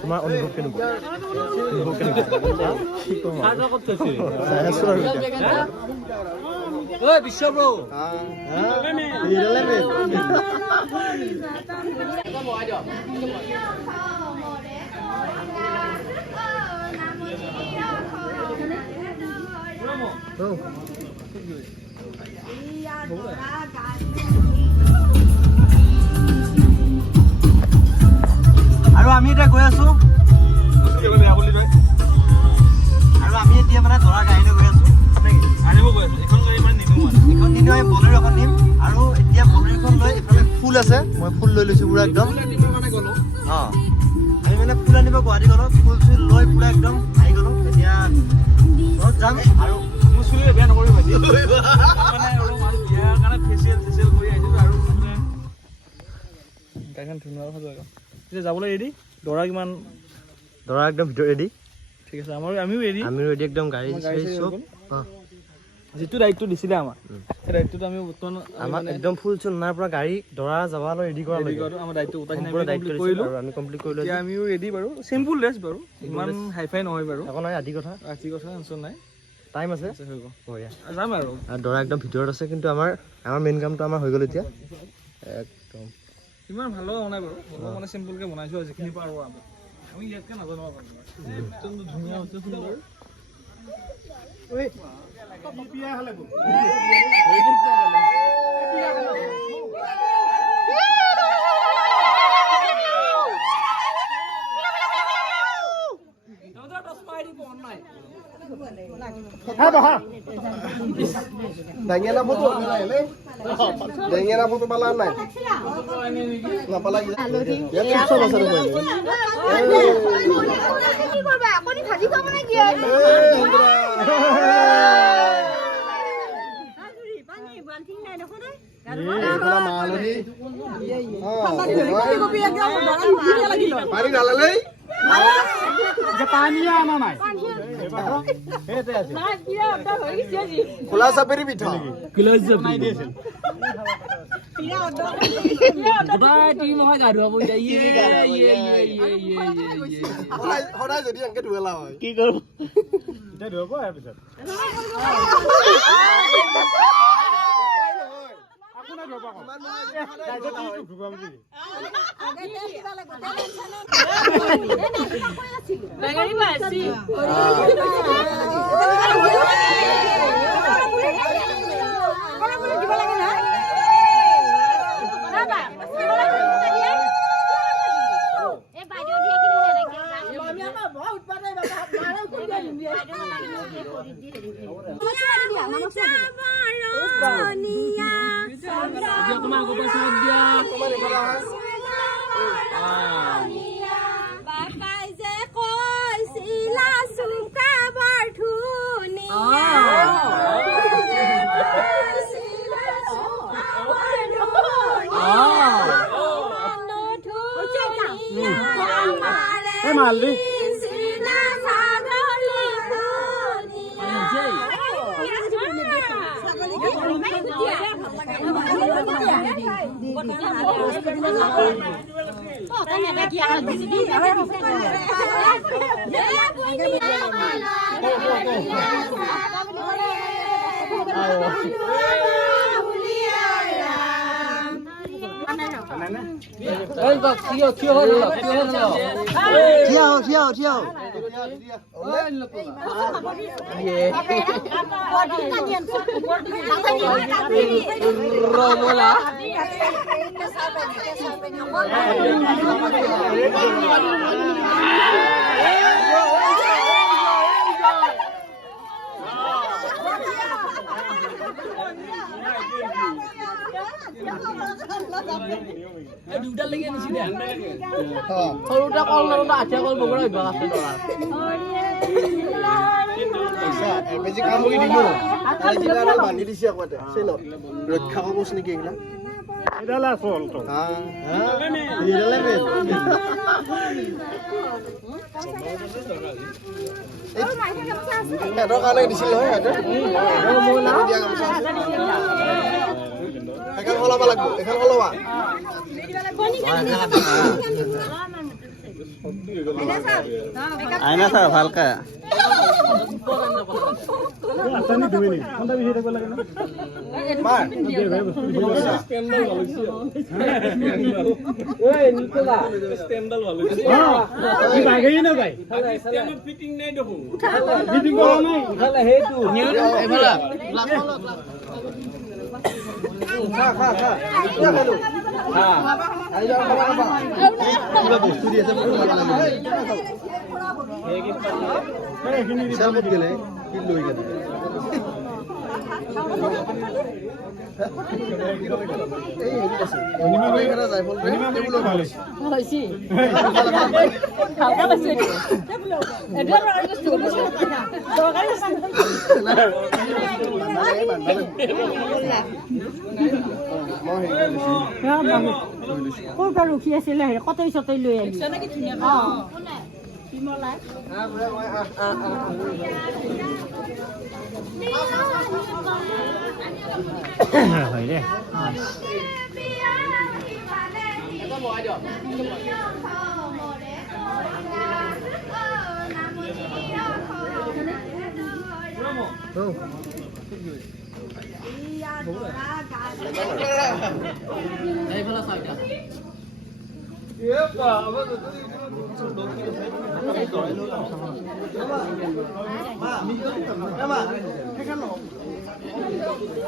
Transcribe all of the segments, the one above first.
তোমাৰ অনুভৱ কেনেকুৱা? আৰু আমি এতিয়া গৈ আছো আৰু আমি এতিয়া মানে ধৰা গাড়ীলৈ গৈ আছো এখন নিনো আমি বলেৰ' এখন নিম আৰু এতিয়া বলেৰ'খন লৈ এইফালে ফুল আছে মই ফুল লৈ লৈছো পুৰা একদম অঁ আমি মানে ফুল আনিব গুৱাহাটী গ'লো ফুল চুল লৈ পুৰা একদম আহি গ'লো এতিয়া ঘৰত যাম আৰু বেয়া নকৰিব গাড়ীখন ধুনীয়া এতিয়া যাবলৈ ৰেডি দৰা কিমান দৰা একদম ভিতৰত ৰেডি ঠিক আছে আমিও ৰেডি একদম গাড়ী চব যিটো দায়িত্ব দিছিলে আমাক সেই দায়িত্বটো আমি বৰ্তমান আমাক একদম ফুল চুল অনাৰ পৰা গাড়ী দৰা যাবলৈ ৰেডি কৰা আমাৰ দায়িত্ব কৰিলোঁ আমি কমপ্লিট কৰিলোঁ এতিয়া আমিও ৰেডি বাৰু চিম্পুল ড্ৰেছ বাৰু ইমান হাইফাই নহয় বাৰু একো নাই ৰাতি কথা টেনশ্যন নাই টাইম আছে হৈ গ'ল বঢ়িয়া যাম আৰু দৰা একদম ভিতৰত আছে কিন্তু আমাৰ মেইন কামটো আমাৰ হৈ গ'ল এতিয়া একদম ইমান ভাল হোৱা নাই বাৰু মানে চিম্পুলকৈ বনাইছোঁ আৰু যিখিনি পাৰোঁ আমি ইয়াতকৈ নাজানো একদম ধুনীয়া হৈছে সুন্দৰ Dangnya foto ini, dangnya foto malam naik. Ngapa lagi? Ya susah bahasa rumah ini. Ini korba, aku ini haji kamu lagi ya. Pani dalam lagi. पानी आना ना खुलासा पेरी बिठा क्लोज नहीं दे टीम हो गाड़ो अब ये होना जदी अंके दुला होय की करू এটা ধরব আর পিছত আপুনা ধরবা Bagari basi. Kalau boleh coba lagi nak? Apa? Baju dia kini ada lagi. Mami apa? Bawa pada bapak. Mana pun dia ni. Mama sudah dia. dia kemana kau pasal dia kemana barang Bapak je koi sila suka berdunia. Sila suka berdunia. Maldi. Sila sagoli dunia. Oh, tanya lagi yang di sini. দুটা লাগি আনিছি দে সৰুটা কল আৰু আঠিয়া কল বগৰা বিভাগ আছে বেজি কামুৰি দিলো আৰু বান্ধি দিছে আকৌ এটা চেইনত ৰক্ষা কবচ নেকি এইগিলা এডাল আসল তো এইডালে মেইন সিহঁতৰ কাৰণে দিছিল নহয় এখন সলাব লাগিব এখন সলাবা আইনা ছাৰ ভালকে আছানি তুমি নি কোনটা বিহে থাকিব লাগে না মাৰ ওই নিকলা স্টেমডাল ভালো কি বাগেই না ভাই স্টেমত ফিটিং নাই দেখো ফিটিং কৰা নাই খালে হেতু এফালা খা আই যাও খাবা কিবা বস্তু দি আছে চেলমত গেলে কি লৈ গেল এই হেৰি আছে অনিমা হৈ গেলা যায় ফল টেবুল ভাল হৈছে হইছি হালকা আছে টেবুল এডাল আর কিছু না দরকার আছে ক'ৰ পৰা ৰখি আছিলে হেৰি কটৈ চটৈ লৈ আহিছে নাকি ধুনীয়া বিমলাই হয় দে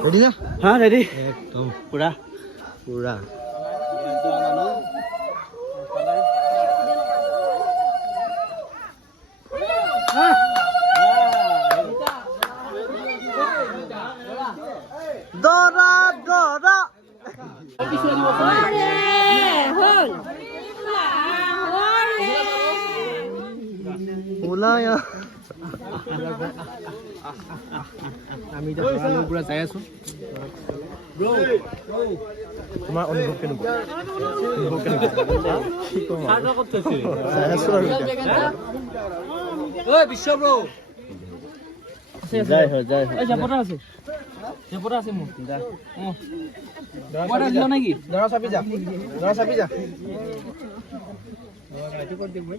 রেডি না হ্যাঁ রেডি একদম পুরা পুরা দরা দরা ওলায়া আমি এটা পুরা যাই আছো তোমাৰ অনুভৱ কেনেকুৱা বিশ্ব ব্ৰ জয় হয় জয় হয় জাপটা আছে মোৰ যা দৰা দিলা নেকি দৰা চাপি যা এইটো কৰি দিম মই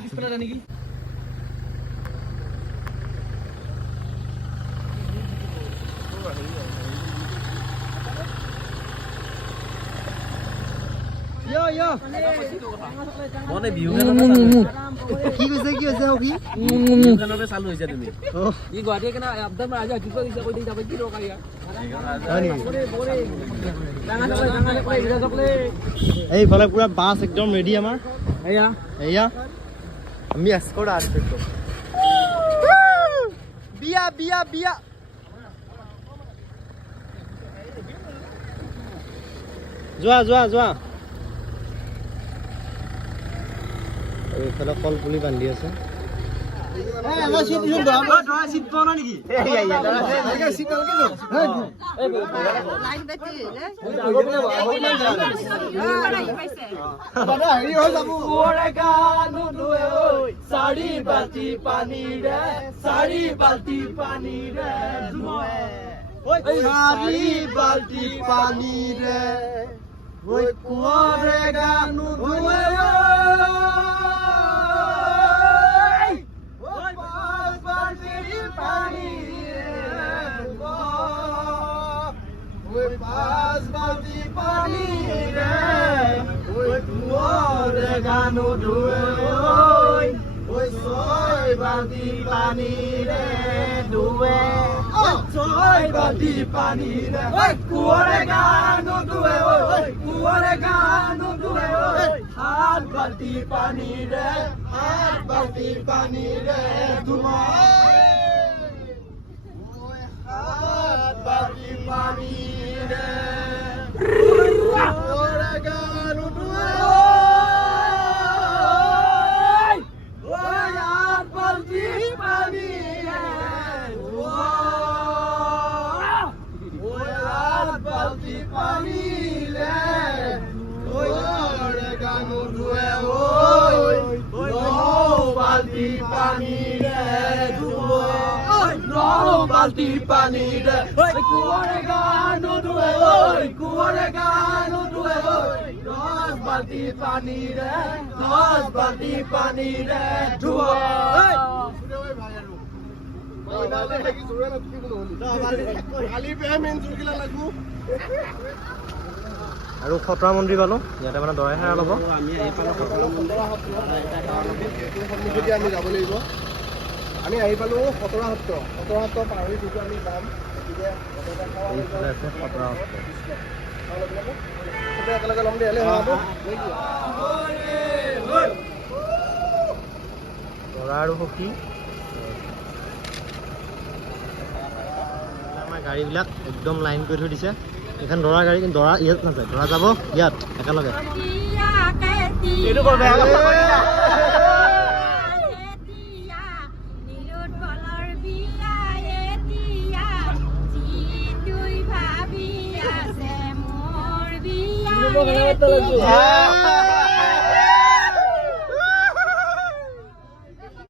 পিছফালে যা নেকি মনে বিহু কি কৈছে হকি গানতে চালু হৈছে তুমি ই গুৱাহাটী কেনা একদম ৰাজা কি কৰিছে কৈ দি যাব কি দৰকাৰ ইয়াৰ এইফালে পুৰা বাছ একদম ৰেডি আমাৰ এয়া এয়া আমি এস্কৰ্ট আৰ্টিষ্ট বিয়া বিয়া বিয়া যোৱা যোৱা যোৱা এইফালে কল পুলি বান্ধি আছে চাৰি বাল্টি পানীৰে চাৰি বাল্টি পানীৰে কুঁৱৰে গানো ধুৱে পাঁচ বাল্টি পানীৰে কুঁৱৰে গানো ধুৱে ছয় বাল্টি পানীৰে ধুৱে ছয় বাল্টি পানীৰে কুঁৱৰে গানো ধুৱে কুঁৱৰে গানো ধুৱে সাত বাল্টি পানীৰে সাত বাল্টি পানীৰে কুঁৱৰে গানো ধুৱে আঠ বাল্টি বাল্টি পানীৰে ধুব, দহ বাল্টি পানীৰে কুঁৱৰে গা নুধুৱে, কুঁৱৰে গা নুধুৱে, 10 বাল্টি পানীৰে, 10 বাল্টি পানীৰে ধুব। আৰু খতৰা মন্দিৰ পালো, ইয়াতে মানে দৰাই সেৱা ল'ব। আমি আহি পালোঁ আমি যাব লাগিব। আমি আহি পালোঁ খতৰা সত্ৰ। খতৰা সত্ৰ পাৰ হৈ যিটো আমি যাম, গতিকে এইফালে আছে খতৰা সত্ৰ। একেলগে ল'ম দেই, দৰা আৰু সখী। আমাৰ গাড়ীবিলাক একদম লাইন কৰি থৈ দিছে। এইখন দৰা গাড়ী, কিন্তু দৰা ইয়াত নাযায়, দৰা যাব ইয়াত একেলগে। এইটো বৰ বেয়া কথা কৈছা। বিয়া